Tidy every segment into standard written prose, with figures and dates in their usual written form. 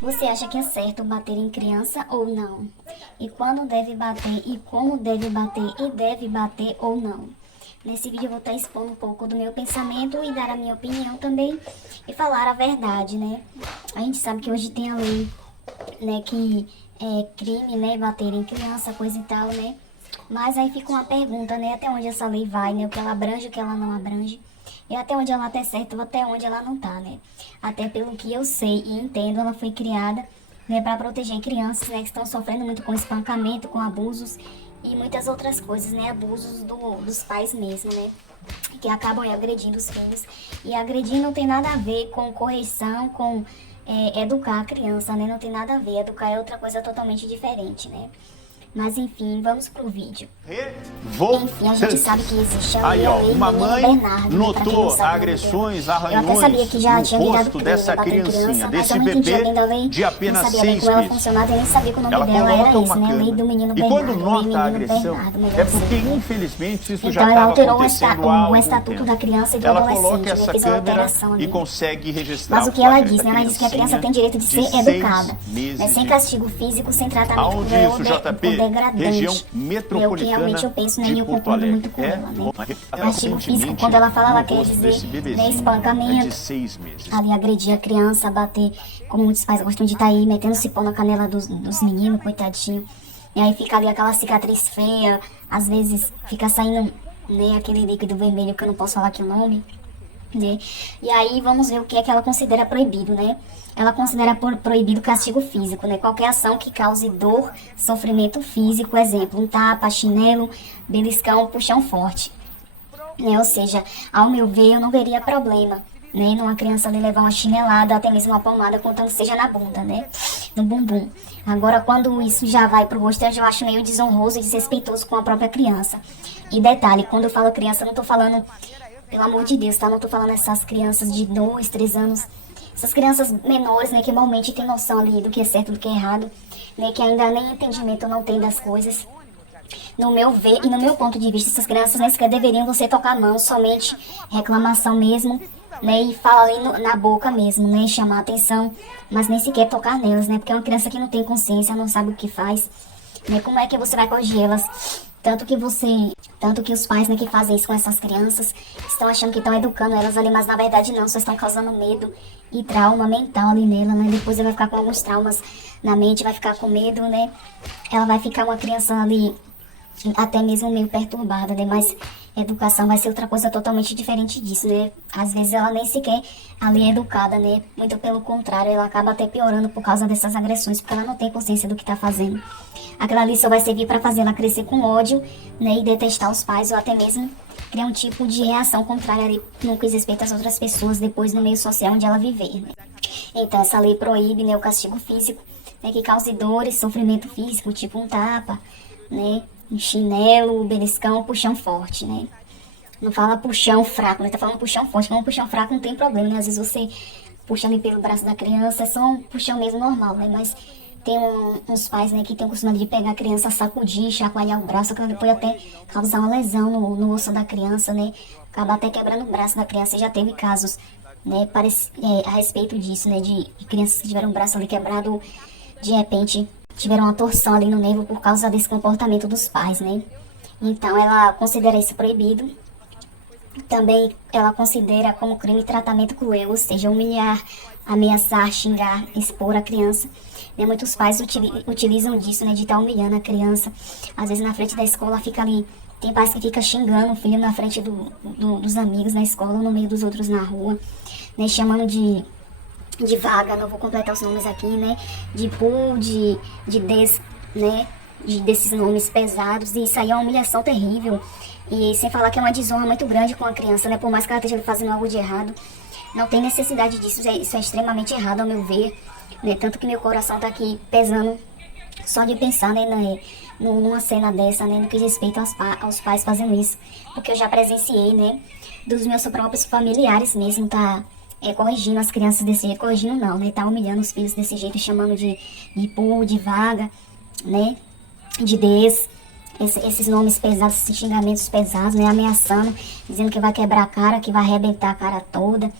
Você acha que é certo bater em criança ou não? E quando deve bater e como deve bater e deve bater ou não? Nesse vídeo eu vou estar expondo um pouco do meu pensamento e dar a minha opinião também e falar a verdade, né? A gente sabe que hoje tem a lei, né, que é crime, né, bater em criança, coisa e tal, né? Mas aí fica uma pergunta, né, até onde essa lei vai, né? O que ela abrange, o que ela não abrange. E até onde ela tá certa ou até onde ela não tá, né? Até pelo que eu sei e entendo, ela foi criada, né, para proteger crianças, né, que estão sofrendo muito com espancamento, com abusos e muitas outras coisas, né? Abusos dos pais mesmo, né? Que acabam aí agredindo os filhos. E agredir não tem nada a ver com correção, com educar a criança, né? Não tem nada a ver. Educar é outra coisa totalmente diferente, né? Mas enfim, vamos pro vídeo. Enfim, a gente sabe que existe a lei, aí, ó, uma mãe Bernardo, notou agressões, arranhões eu até sabia que já tinha no virado rosto crime dessa bater em criancinha, criança, desse mas eu não entendia bem da bebê lei, de apenas não sabia bem 6 como ela meses. funcionava, eu nem sabia que o nome Ela dela era coloca esse, uma né? Lei câmera. do menino E Bernardo, quando lei nota a menino agressão, Bernardo, melhor é porque dizendo. infelizmente isso já Então ela estava alterou acontecendo há o algum estatuto tempo. da criança e do Ela adolescente, coloca né? essa Fez uma câmera alteração ali. e consegue registrar Mas o que o ela flagrante diz, né? da Ela diz que a criança criancinha tem direito de ser de 6 educada, meses né? Sem de castigo físico, sem tratamento Aonde cruel, isso, né? JP? Degradante. Região É o que metropolitana realmente eu penso, né? E de eu Porto concordo Alegre. muito com ela, né? Castigo físico, Recentemente, quando ela fala, ela no quer rosto desse dizer, né, bebezinho, é espancamento, de 6 meses. ali agredir a criança, bater, como muitos pais gostam de estar aí, metendo cipó na canela dos meninos, coitadinho. E aí fica ali aquela cicatriz feia, às vezes fica saindo, né, aquele líquido vermelho que eu não posso falar aqui o nome, né? E aí vamos ver o que é que ela considera proibido, né? Ela considera proibido castigo físico, né? Qualquer ação que cause dor, sofrimento físico, exemplo, um tapa, chinelo, beliscão, puxão forte, né? Ou seja, ao meu ver, eu não veria problema, né, numa criança ali levar uma chinelada, até mesmo uma palmada, contando seja na bunda, né, no bumbum. Agora, quando isso já vai pro rosto, eu já acho meio desonroso e desrespeitoso com a própria criança. E detalhe, quando eu falo criança, eu não tô falando, pelo amor de Deus, tá? Não tô falando essas crianças de 2, 3 anos, essas crianças menores, né, que normalmente tem noção ali do que é certo, do que é errado, né, que ainda nem entendimento não tem das coisas. No meu ver e no meu ponto de vista, essas crianças nem sequer deveriam você tocar a mão, somente reclamação mesmo, né, e falar ali na boca mesmo, né, e chamar a atenção, mas nem sequer tocar nelas, né, porque é uma criança que não tem consciência, não sabe o que faz, né, como é que você vai corrigir elas? Tanto que os pais, né, que fazem isso com essas crianças, estão achando que estão educando elas ali, mas na verdade não, só estão causando medo e trauma mental ali nela, né, depois ela vai ficar com alguns traumas na mente, vai ficar com medo, né, ela vai ficar uma criança ali até mesmo meio perturbada, né? Mas educação vai ser outra coisa totalmente diferente disso, né? Às vezes ela nem sequer ali é educada, né? Muito pelo contrário, ela acaba até piorando por causa dessas agressões, porque ela não tem consciência do que tá fazendo. Aquela ali só vai servir para fazer ela crescer com ódio, né? E detestar os pais, ou até mesmo criar um tipo de reação contrária ali no que diz respeito às outras pessoas depois no meio social onde ela viver, né? Então essa lei proíbe, né, o castigo físico, né, que cause dores, sofrimento físico, tipo um tapa, né? Um chinelo, beliscão, puxão forte, né? Não fala puxão fraco, né? Tá falando puxão forte, mas um puxão fraco não tem problema, né? Às vezes você puxa ali pelo braço da criança, é só um puxão mesmo normal, né? Mas tem uns pais, né, que tem o costume de pegar a criança, sacudir, chacoalhar o braço, que depois até causar uma lesão no osso da criança, né? Acaba até quebrando o braço da criança, e já teve casos, né, a respeito disso, né? De crianças que tiveram o braço ali quebrado, de repente tiveram uma torção ali no nervo por causa desse comportamento dos pais, né? Então ela considera isso proibido. Também ela considera como crime tratamento cruel, ou seja, humilhar, ameaçar, xingar, expor a criança. Né? Muitos pais utilizam disso, né, de estar humilhando a criança. Às vezes na frente da escola fica ali, tem pais que ficam xingando o filho na frente dos amigos na escola ou no meio dos outros na rua, né, chamando de vaga, não vou completar os nomes aqui, né, de pool, né, desses nomes pesados, e isso aí é uma humilhação terrível, e sem falar que é uma desonra muito grande com a criança, né, por mais que ela esteja fazendo algo de errado, não tem necessidade disso, isso é extremamente errado ao meu ver, né, tanto que meu coração tá aqui pesando só de pensar, né, numa cena dessa, né, no que diz respeito aos pais fazendo isso, porque eu já presenciei, né, dos meus próprios familiares mesmo, tá corrigindo as crianças desse jeito, corrigindo não, né, tá humilhando os filhos desse jeito, chamando de pu, de vaga, né, de esses nomes pesados, esses xingamentos pesados, né, ameaçando, dizendo que vai quebrar a cara, que vai arrebentar a cara toda,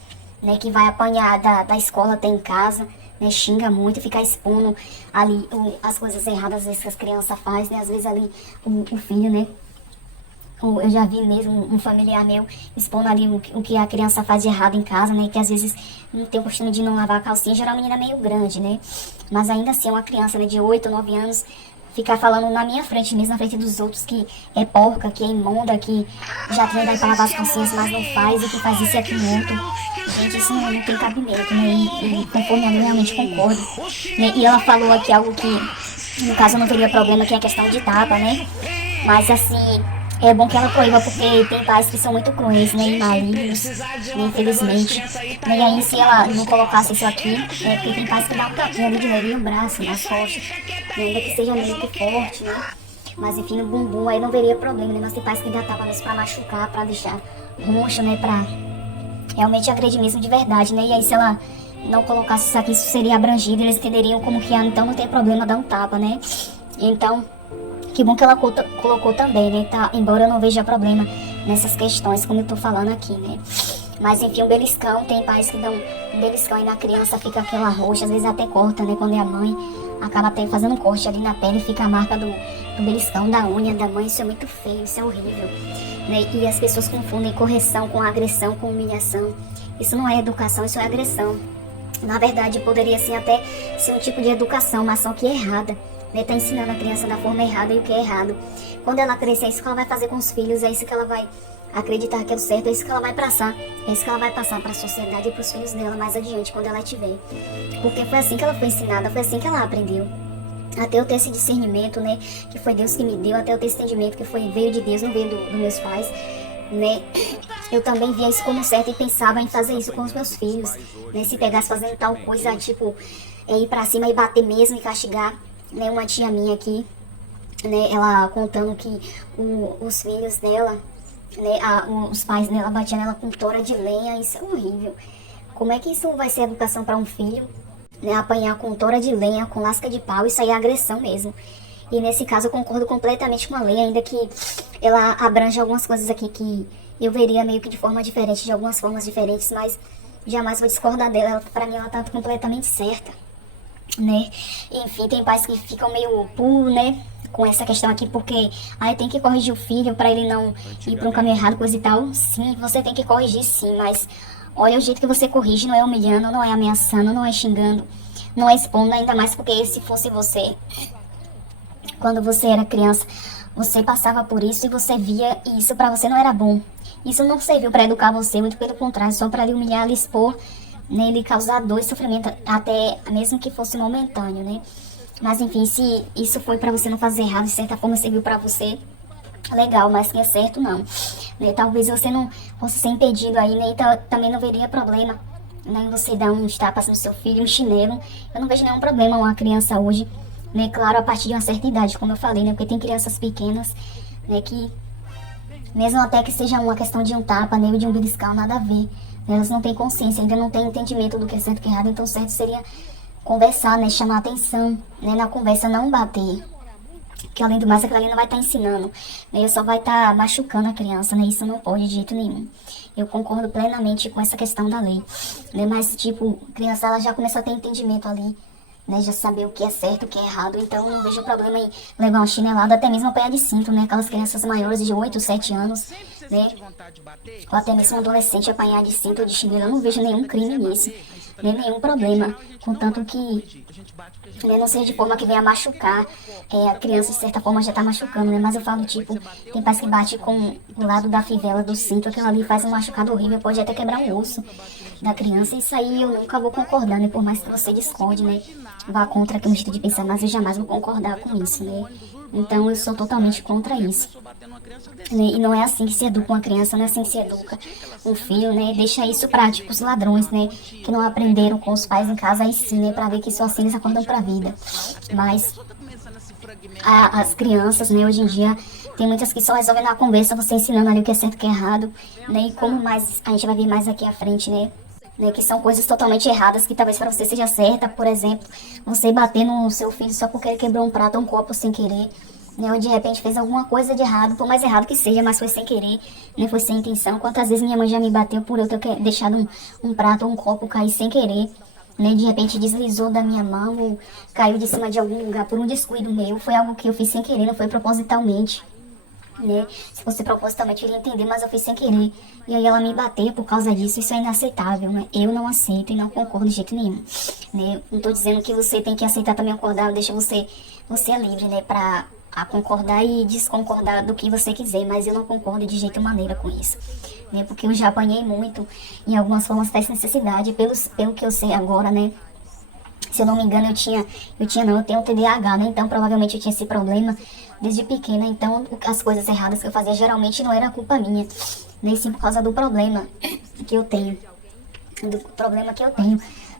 né, que vai apanhar da escola até em casa, né, xinga muito, fica expondo ali as coisas erradas às vezes que as crianças fazem, né, às vezes ali o filho, né, eu já vi mesmo um familiar meu expondo ali o que a criança faz de errado em casa, né? Que às vezes não tem o costume de não lavar a calcinha. Geralmente é meio grande, né? Mas ainda assim é uma criança, né, de 8, 9 anos ficar falando na minha frente, mesmo na frente dos outros, que é porca, que é imunda, que já tem idade para lavar as calcinhas, mas não faz, e que faz isso e aquilo outro. Gente, isso não tem cabimento, né? E conforme a mim, realmente concordo. Né? E ela falou aqui algo que, no caso, não teria problema, que é a questão de tapa, né? Mas assim, é bom que ela proíba, porque tem pais que são muito cruéis, né, e malignos, né, infelizmente. E aí, se ela não colocasse isso aqui, porque tem pais que dão um tapinha ali de leve no braço, nas costas, né, ainda que seja meio que forte, né. Mas enfim, no bumbum aí não veria problema, né, mas tem pais que dão tapa mesmo pra machucar, pra deixar roxo, né, pra realmente agredir mesmo de verdade, né. E aí, se ela não colocasse isso aqui, isso seria abrangido, eles entenderiam como que, então não tem problema dar um tapa, né. Então, que bom que ela colocou também, né, tá? Embora eu não veja problema nessas questões, como eu tô falando aqui, né. Mas enfim, um beliscão, tem pais que dão um beliscão e na criança fica aquela roxa, às vezes até corta, né, quando é a mãe, acaba até fazendo um corte ali na pele e fica a marca do beliscão, da unha da mãe. Isso é muito feio, isso é horrível, né, e as pessoas confundem correção com agressão, com humilhação. Isso não é educação, isso é agressão. Na verdade, poderia sim até ser um tipo de educação, mas só que é errada. Tá ensinando a criança da forma errada e o que é errado. Quando ela crescer, é isso que ela vai fazer com os filhos, é isso que ela vai acreditar que é o certo, é isso que ela vai passar, é isso que ela vai passar para a sociedade e para os filhos dela mais adiante, quando ela tiver. Porque foi assim que ela foi ensinada, foi assim que ela aprendeu. Até eu ter esse discernimento, né, que foi Deus que me deu, até eu ter esse entendimento que veio de Deus, não veio dos meus pais, né, eu também via isso como certo e pensava em fazer isso com os meus filhos, né, se pegasse fazendo tal coisa, tipo, ir pra cima e bater mesmo e castigar, né, uma tia minha aqui, né, ela contando que os filhos dela, né, os pais dela batiam nela com tora de lenha. Isso é horrível. Como é que isso vai ser educação para um filho, né, apanhar com tora de lenha, com lasca de pau? Isso aí é agressão mesmo. E nesse caso eu concordo completamente com a lei, ainda que ela abrange algumas coisas aqui que eu veria meio que de forma diferente, de algumas formas diferentes, mas jamais vou discordar dela. Para mim ela tá completamente certa, né? Enfim, tem pais que ficam meio puros, né, com essa questão aqui, porque aí tem que corrigir o filho para ele não ir para um caminho errado, coisa e tal. Sim, você tem que corrigir, sim, mas olha o jeito que você corrige, não é humilhando, não é ameaçando, não é xingando, não é expondo, ainda mais porque se fosse você, quando você era criança, você passava por isso e você via e isso para você não era bom. Isso não serviu para educar você, muito pelo contrário, só para lhe humilhar, lhe expor, nele causar dor e sofrimento, até mesmo que fosse momentâneo, né? Mas enfim, se isso foi pra você não fazer errado, de certa forma serviu pra você, legal, mas que é certo não, né? Talvez você não fosse ser impedido aí, né? Então, também não veria problema, né, em você dar uns tapas no seu filho, um chinelo. Eu não vejo nenhum problema uma criança hoje, né? Claro, a partir de uma certa idade, como eu falei, né? Porque tem crianças pequenas, né, que mesmo até que seja uma questão de um tapa, né, ou de um beliscão, nada a ver. Elas não têm consciência, ainda não têm entendimento do que é certo e que é errado, então certo seria conversar, né, chamar atenção, né, na conversa, não bater. Que além do mais, aquela ali não vai estar ensinando, né, só vai estar machucando a criança, né, isso não pode de jeito nenhum. Eu concordo plenamente com essa questão da lei, né, mas tipo, a criança ela já começa a ter entendimento ali, né, já saber o que é certo, o que é errado, então não vejo problema em levar uma chinelada, até mesmo apanhar de cinto, né, aquelas crianças maiores de 8, 7 anos, né, ou até mesmo um adolescente apanhar de cinto ou de chinelo, eu não vejo nenhum crime nisso, nem nenhum problema, contanto que, né, não seja de forma que venha machucar, a criança de certa forma já tá machucando, né, mas eu falo tipo, tem pais que bate com o lado da fivela do cinto, aquilo ali faz um machucado horrível, pode até quebrar um osso da criança, isso aí eu nunca vou concordar, né, por mais que você discorde, né, vá contra aqui no jeito de pensar, mas eu jamais vou concordar com isso, né, então eu sou totalmente contra isso, né, e não é assim que se educa uma criança, não é assim que se educa um filho, né, deixa isso pra, tipo, os ladrões, né, que não aprenderam com os pais em casa, aí sim, né, pra ver que só assim eles acordam pra vida, mas as crianças, né, hoje em dia, tem muitas que só resolvem na conversa, você ensinando ali o que é certo e o que é errado, né, e como mais, a gente vai ver mais aqui à frente, né, que são coisas totalmente erradas, que talvez para você seja certa, por exemplo, você bater no seu filho só porque ele quebrou um prato ou um copo sem querer, né, ou de repente fez alguma coisa de errado, por mais errado que seja, mas foi sem querer, né, foi sem intenção. Quantas vezes minha mãe já me bateu por eu ter deixado um prato ou um copo cair sem querer, né, de repente deslizou da minha mão ou caiu de cima de algum lugar por um descuido meu. Foi algo que eu fiz sem querer, não foi propositalmente, né? Se fosse propositalmente eu iria entender, mas eu fiz sem querer. E aí ela me bateu por causa disso. Isso é inaceitável, né? Eu não aceito e não concordo de jeito nenhum, né? Não tô dizendo que você tem que aceitar também concordar, deixa você é livre, né, pra concordar e desconcordar do que você quiser, mas eu não concordo de jeito maneira com isso, né? Porque eu já apanhei muito em algumas formas dessa necessidade, pelo que eu sei agora, né? Se eu não me engano, eu tenho TDAH, né? Então provavelmente eu tinha esse problema desde pequena. Então as coisas erradas que eu fazia geralmente não era culpa minha, nem sim por causa do problema que eu tenho,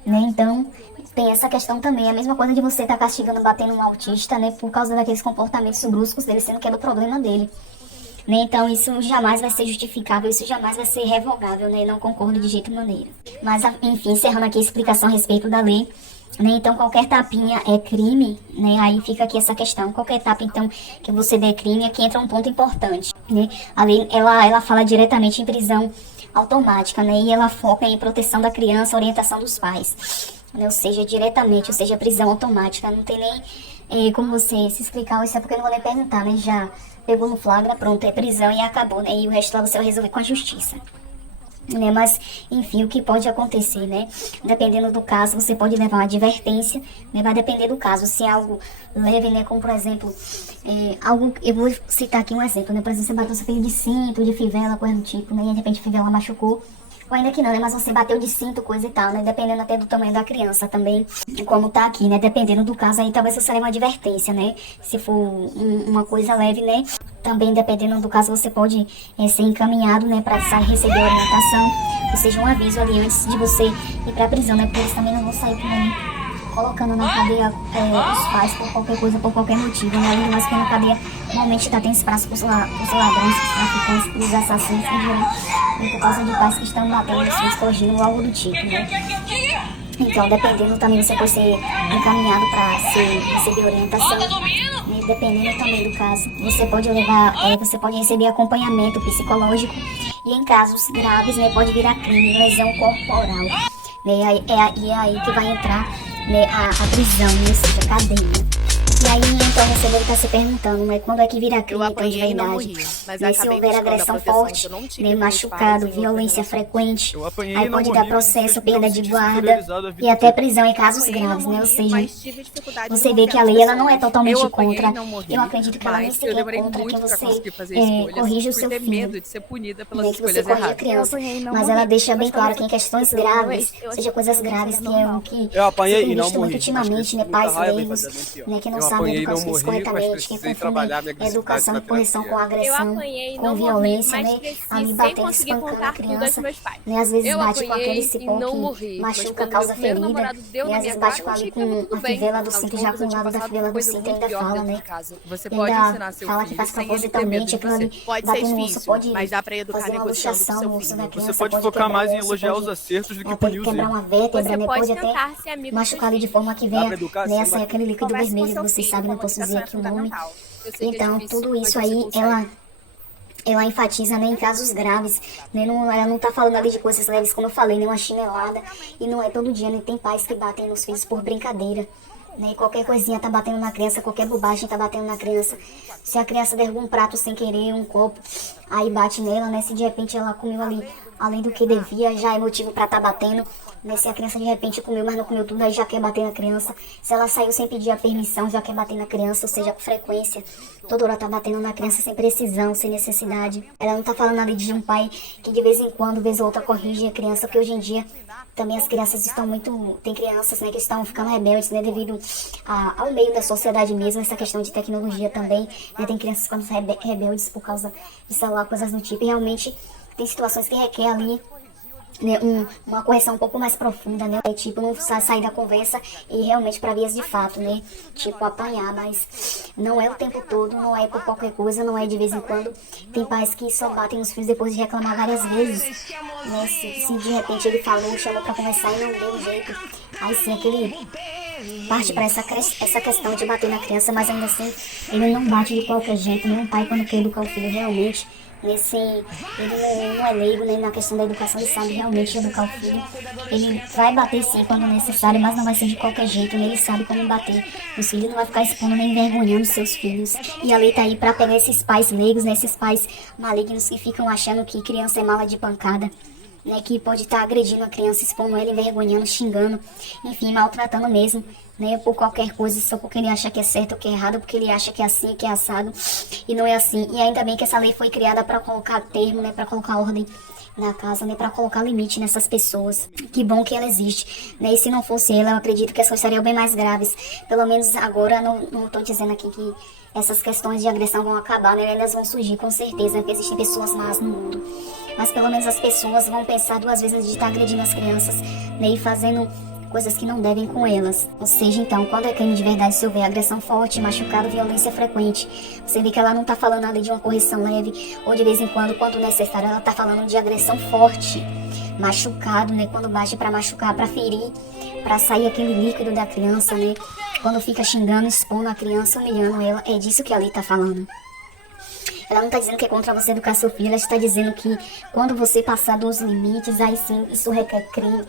né? Então tem essa questão também, a mesma coisa de você estar castigando, batendo um autista, né? Por causa daqueles comportamentos bruscos dele, sendo que é do problema dele, né? Então isso jamais vai ser justificável, isso jamais vai ser revogável, né? Não concordo de jeito maneira. Mas enfim, encerrando aqui a explicação a respeito da lei, né? Então qualquer tapinha é crime, né? Aí fica aqui essa questão, qualquer tapa então que você der crime, aqui entra um ponto importante, né? A lei, ela fala diretamente em prisão automática, né? E ela foca em proteção da criança, orientação dos pais, né? Ou seja, diretamente, ou seja, prisão automática, não tem nem como você se explicar, isso é porque eu não vou nem perguntar, né? Já pegou no flagra, pronto, é prisão e acabou, né? E o resto lá você vai resolver com a justiça, né? Mas, enfim, o que pode acontecer, né? Dependendo do caso, você pode levar uma advertência, né? Vai depender do caso. Se é algo leve, né? Como, por exemplo, eu vou citar aqui um exemplo, né? Por exemplo, você bateu seu filho de cinto, de fivela, coisa do tipo, né? E de repente a fivela machucou. Ou ainda que não, né? Mas você bateu de cinto, coisa e tal, né? Dependendo até do tamanho da criança também, como tá aqui, né? Dependendo do caso, aí talvez você leve uma advertência, né? Se for uma coisa leve, né? Também, dependendo do caso, você pode ser encaminhado, né? Pra receber orientação, ou seja, um aviso ali antes de você ir pra prisão, né? Porque eles também não vão sair por aí colocando na cadeia os pais por qualquer coisa, por qualquer motivo, né? Além de mais que na cadeia normalmente tem espaço para os ladrões, os traficantes, os assassinos, e por causa de pais que estão batendo nos filhos, corrigindo ou algo do tipo, né? Então, dependendo também, você pode ser encaminhado para receber orientação, né? Dependendo também do caso, você pode receber acompanhamento psicológico e em casos graves, né, pode virar crime, lesão corporal, né? É aí que vai entrar, né, a prisão, né, ou seja, cadeia. E aí, então, você deve estar se perguntando, né, quando é que vira crime, então, de verdade? Né, se houver agressão forte, né, machucado, violência frequente, aí pode dar processo, perda de guarda e até prisão em casos graves, né? Ou seja, você vê que a lei ela não é totalmente contra. Eu acredito que ela nem sequer é contra que você corrija o seu filho, né, que você corrija a criança. Mas ela deixa bem claro que em questões graves, seja coisas graves, que é o que se tem visto muito ultimamente, né, pais leigos, né, que não sabem educar os filhos corretamente, que confundem educação e correção com agressão, com violência, né? Ali batendo, espancando a criança, né? Às vezes bate com aquele cipó que machuca, causa ferida, né? Às vezes bate com a fivela do cinto, já com o lado da fivela do cinto ainda fala, né? Ainda fala que faz propositalmente, aquilo ali batendo no osso pode fazer uma luxação no osso da criança, você pode focar mais em elogiar os acertos do que punir os erros. Quebrar uma vértebra, né? Pode até machucar ali de forma que venha, né, sair aquele líquido vermelho que vocês sabem, não posso dizer aqui o nome. Então, tudo isso aí, ela enfatiza, né, em casos graves, né? Ela não tá falando ali de coisas leves, como eu falei, né? Uma chinelada, e não é todo dia, né? Tem pais que batem nos filhos por brincadeira, né? Qualquer coisinha tá batendo na criança, qualquer bobagem tá batendo na criança. Se a criança derruba um prato sem querer, um copo, aí bate nela, né? Se de repente ela comeu ali além do que devia, já é motivo pra tá batendo, né? Se a criança de repente comeu, mas não comeu tudo, aí já quer bater na criança. Se ela saiu sem pedir a permissão, já quer bater na criança, ou seja, com frequência. Toda hora tá batendo na criança sem precisão, sem necessidade. Ela não tá falando ali de um pai que de vez em quando, vez ou outra, corrige a criança, porque hoje em dia também as crianças estão muito... Tem crianças, né, que estão ficando rebeldes, né, devido ao meio da sociedade mesmo, essa questão de tecnologia também, né? Tem crianças que ficam rebeldes por causa de celular, coisas do tipo, e realmente tem situações que requer ali, né, uma correção um pouco mais profunda, né? Tipo, não sair da conversa e realmente para vias de fato, né? Tipo, apanhar, mas não é o tempo todo, não é por qualquer coisa, não é de vez em quando. Tem pais que só batem nos filhos depois de reclamar várias vezes, né? Se de repente ele falou, chamou para conversar e não deu jeito, aí sim, aquele parte para essa questão de bater na criança, mas ainda assim, ele não bate de qualquer jeito, né? Um pai, quando quer educar o filho realmente, Ele não é leigo, né, na questão da educação, ele sabe realmente educar o filho. Ele vai bater sim quando necessário, mas não vai ser de qualquer jeito, né? Ele sabe como bater. Os filhos não vai ficar expondo nem envergonhando seus filhos. E a lei tá aí pra pegar esses pais leigos, né, esses pais malignos que ficam achando que criança é mala de pancada, né, que pode estar agredindo a criança, expondo ela, envergonhando, xingando, enfim, maltratando mesmo, né, por qualquer coisa, só porque ele acha que é certo ou que é errado, porque ele acha que é assim, que é assado, e não é assim. E ainda bem que essa lei foi criada para colocar termo, né, para colocar ordem na casa, né, para colocar limite nessas pessoas. Que bom que ela existe, né, e se não fosse ela, eu acredito que as coisas seriam bem mais graves. Pelo menos agora, não tô dizendo aqui que essas questões de agressão vão acabar, né, elas vão surgir com certeza, porque existem pessoas más no mundo. Mas pelo menos as pessoas vão pensar duas vezes antes de estar agredindo as crianças, né, e fazendo coisas que não devem com elas. Ou seja, então, quando é crime de verdade, se houver agressão forte, machucado, violência frequente, você vê que ela não tá falando ali de uma correção leve, ou de vez em quando necessário, ela tá falando de agressão forte, machucado, né, quando bate pra machucar, pra ferir, pra sair aquele líquido da criança, né, quando fica xingando, expondo a criança, humilhando ela, é disso que a lei tá falando. Ela não está dizendo que é contra você educar seu filho, ela está dizendo que quando você passar dos limites, aí sim, isso requer crime,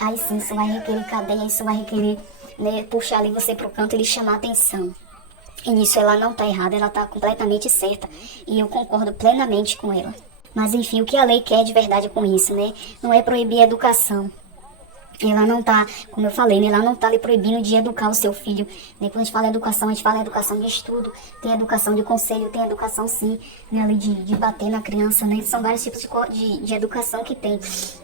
aí sim, isso vai requerer cadeia, isso vai requerer, né, puxar ali você pro canto e lhe chamar a atenção. E nisso ela não está errada, ela está completamente certa, e eu concordo plenamente com ela. Mas enfim, o que a lei quer de verdade com isso, né? Não é proibir a educação. Ela não tá, como eu falei, né, ela não tá lhe proibindo de educar o seu filho, né? Quando a gente fala educação, a gente fala educação de estudo, tem educação de conselho, tem educação sim, né, ali de bater na criança, né? São vários tipos de educação que tem,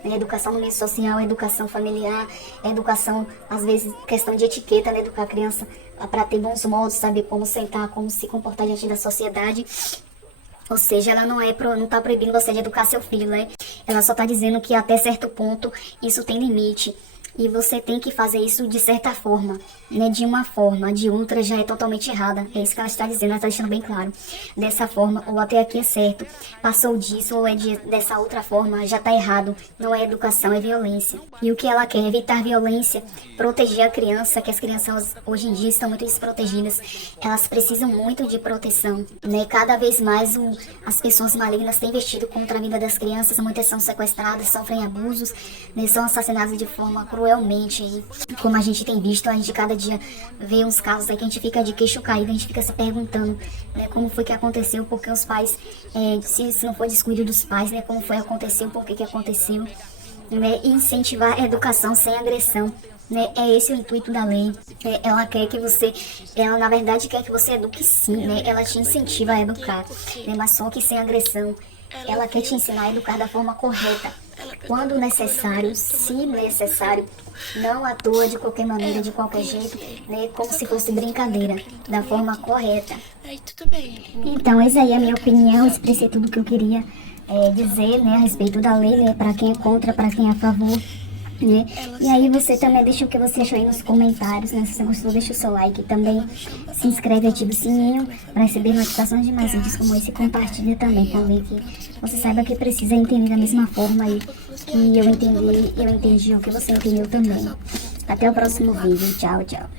né? Educação no meio social, educação familiar, educação, às vezes, questão de etiqueta, né? Educar a criança para ter bons modos, saber como sentar, como se comportar diante da sociedade. Ou seja, ela não tá proibindo você de educar seu filho, né? Ela só tá dizendo que até certo ponto isso tem limite. E você tem que fazer isso de certa forma, né? De uma forma, de outra já é totalmente errada. É isso que ela está dizendo, ela está deixando bem claro. Dessa forma, ou até aqui é certo. Passou disso, ou dessa outra forma, já está errado. Não é educação, é violência. E o que ela quer? Evitar violência, proteger a criança, que as crianças hoje em dia estão muito desprotegidas. Elas precisam muito de proteção, né? Cada vez mais as pessoas malignas têm investido contra a vida das crianças. Muitas são sequestradas, sofrem abusos, né? São assassinadas de forma cruelmente. E como a gente tem visto, a gente cada dia vê uns casos aí que a gente fica de queixo caído, a gente fica se perguntando, né, como foi que aconteceu, porque os pais, se não foi descuido dos pais, né, como foi que aconteceu, por que aconteceu, né, e incentivar a educação sem agressão. Né, é esse o intuito da lei. Ela quer que você, ela na verdade quer que você eduque sim, né, ela te incentiva a educar, né, mas só que sem agressão. Ela quer te ensinar a educar da forma correta. Quando necessário, se necessário, não atua de qualquer maneira, de qualquer jeito, né, como se fosse brincadeira, da forma correta. Então, essa aí é a minha opinião, expressei tudo que eu queria dizer, né, a respeito da lei, né, para quem é contra, para quem é a favor. Né? E aí você também deixa o que você achou aí nos comentários, né? Se você gostou, deixa o seu like também, se inscreve, ativa o sininho para receber notificações de mais vídeos como esse, compartilha também com alguém que você saiba que precisa entender da mesma forma aí que eu entendi o que você entendeu também. Até o próximo vídeo, tchau, tchau.